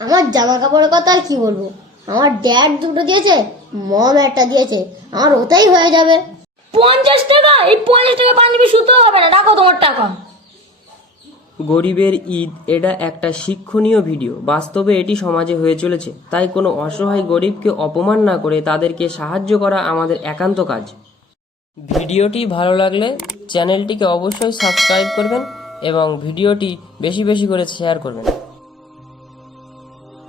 আমার জামা কাপড়ের কথা আর কি বলব? আমার ড্যাড দুটো দিয়েছে মম একটা দিয়েছে আমার ওটাই হয়ে যাবে। পঞ্চাশ টাকা? এই পঞ্চাশ টাকা পাঞ্জাবি সুতো হবে না রাখো তোমার টাকা। গরিবের ঈদ এটা একটা শিক্ষণীয় ভিডিও। বাস্তবে এটি সমাজে হয়ে চলেছে। তাই কোনো অসহায় গরিবকে অপমান না করে তাদেরকে সাহায্য করা আমাদের একান্ত কাজ। ভিডিওটি ভালো লাগলে চ্যানেলটিকে অবশ্যই সাবস্ক্রাইব করবেন এবং ভিডিওটি বেশি বেশি করে শেয়ার করবেন।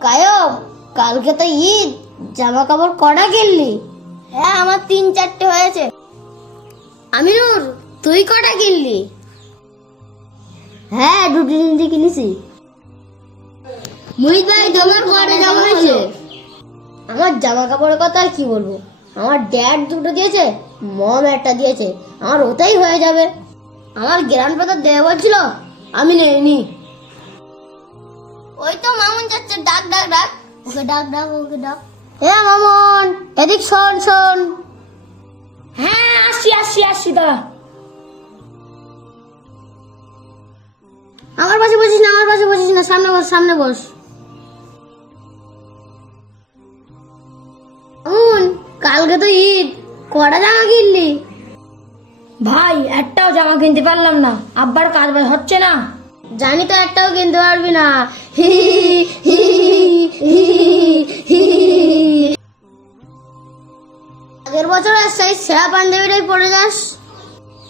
কায়ব কালকে তো ঈদ জামা কাপড় কটা কিনলি? হ্যাঁ আমার তিন চারটে হয়েছে। আমিনুর তুই কটা কিনলি? হ্যাঁ দুটি তিনটে কিনেছি। মুহিত ভাই তোমার কটা জামা হয়েছে? আমার জামা কাপড়ের কথা আর কি বলব? আমার ড্যাড দুটো দিয়েছে মম একটা দিয়েছে। আমার ওটাই হয়ে যাবে। আমার গ্রান্ড ফাদার দেবে বলছিল আমি নেইনি। ওই তো মামুন যাচ্ছে ডাক ডাক ডাক। ওকে ডাক ডাক ওকে ডাক। এ মামুন এদিক শোন শোন। হ্যাঁ আসছি আসছি আসছি দাদা আমার পাশে বসিস না আমার পাশে বসিস না। সামনে বস সামনে বস। মামুন কালকে তো ঈদ। কটা জামা কিনলি? ভাই একটাও জামা কিনতে পারলাম না। আব্বার কাজ বাজ হচ্ছে না। জানি তো একটাও কিনতে পারবি না। আগের বছর সেই সেরা পাঞ্জাবিটাই পরে যাস।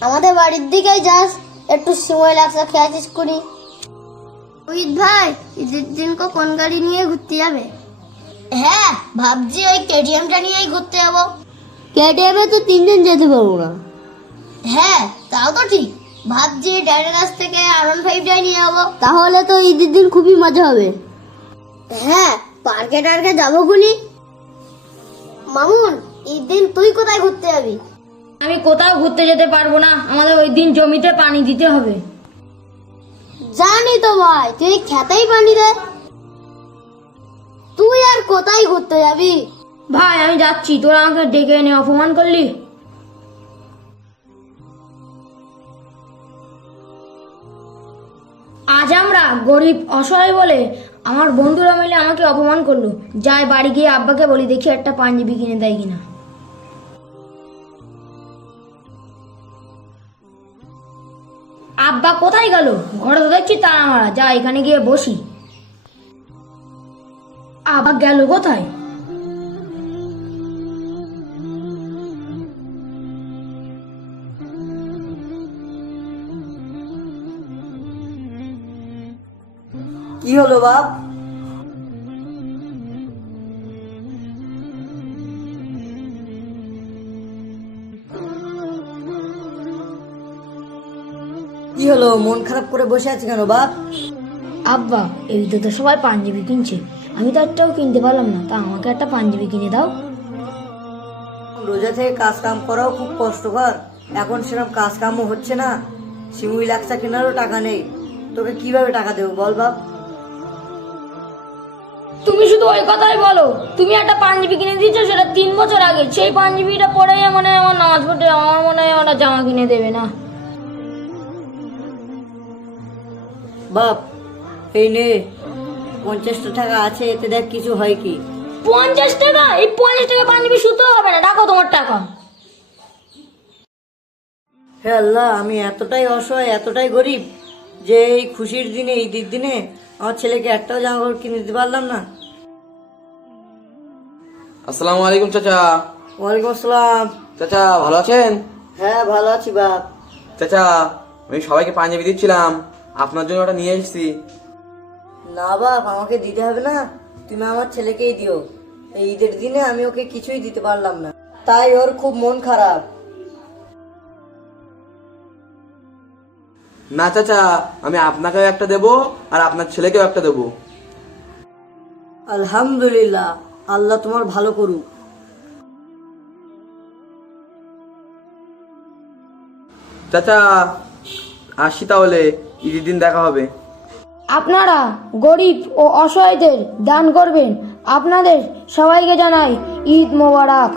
আমাদের বাড়ির দিকেই যাস। একটু সময় লাগছে খেয়াছিস করি উইদ ভাই ঈদের দিন কোন গাড়ি নিয়ে ঘুরতে যাবে? হ্যাঁ ভাবছি ওই কেটিএমটা নিয়েই ঘুরতে যাব। কেটিএমে তো তিনজন যেতে পারব না। হ্যাঁ তাও তো ঠিক। ভাবছি ড্যাডের কাছ থেকে আরন ফাইভটাই নিয়ে যাব। তাহলে তো ঈদের দিন খুবই মজা হবে। হ্যাঁ পার্কে টার্কে যাব খুনি। মামুন ঈদ দিন তুই কোথায় ঘুরতে যাবি? আমি কোথাও ঘুরতে যেতে পারব না। আমাদের ওই দিন জমিতে পানি দিতে হবে। জানি তো ভাই তুই খেতেই পানি দে। তুই আর কোথায় ঘুরতে যাবি? ভাই আমি যাচ্ছি। তোরা আমাকে ডেকে এনে অপমান করলি? আজ আমরা গরিব, অসহায় বলে আমার বন্ধুরা মিলে আমাকে অপমান করল। যাই বাড়ি গিয়ে আব্বাকে বলি, দেখি একটা পাঞ্জাবি কিনে দেয় কিনা? আব্বা কোথায় গেল? ঘরে তো দেখছি তারা মারা যা এখানে গিয়ে বসি। আবার গেল কোথায়? কি হলো বাপ? কি হলো? মন খারাপ করে বসে আছে কেন বাপ? আব্বা এই তো তো সবাই পাঞ্জাবি কিনছে। আমি তো একটাও কিনতে পারলাম না তা আমাকে একটা পাঞ্জাবি কিনে দাও। রোজা থেকে কাজ কাম করাও খুব কষ্টকর। এখন সেরকম কাজ কামও হচ্ছে না। শিমুই লাক্সা কেনারও টাকা নেই। তোকে কীভাবে টাকা দেবো বল বাপ? তুমি শুধু ওই কথাই বলো। তুমি একটা পাঞ্জাবি কিনে দিয়েছ সেটা তিন বছর আগে। সেই পাঞ্জাবিটা পরেই মনে হয় আমার নামাজ পড়তে আমার মনে হয় ওরা জামা কিনে দেবে না। বাপ এই নে পঞ্চাশটা টাকা আছে এতে দেখ কিছু হয় কি। পঞ্চাশ টাকা? এই পঞ্চাশ টাকা পাঞ্জাবি সুতো হবে না রাখো তোমার টাকা। হে আল্লাহ আমি এতটাই অসহায় এতটাই গরিব। যে এই খুশির দিনে ঈদের দিনে আমার ছেলেকে একটাও জামা কাপড় কিনে দিতে পারলাম না। আসসালামু আলাইকুম চাচা। ওয়ালাইকুম আসসালাম। চাচা ভালো আছেন? হ্যাঁ ভালো আছি বাপ। চাচা আমি সবাইকে পাঞ্জাবি দিচ্ছিলাম। আপনার জন্য ওটা নিয়ে এসেছি। না বাপ আমাকে দিতে হবে না। তুমি আমার ছেলেকেই দিও। এই ঈদের দিনে আমি ওকে কিছুই দিতে পারলাম না। তাই ওর খুব মন খারাপ। না চাচা আমি আপনাকেও একটা দেবো আর আপনার ছেলেকেও একটা দেবো। আলহামদুলিল্লাহ আল্লাহ তোমার ভালো করুক। চাচা আসি তাহলে ঈদের দিন দেখা হবে। আপনারা গরিব ও অসহায়দের দান করবেন। আপনাদের সবাইকে জানাই ঈদ মোবারক।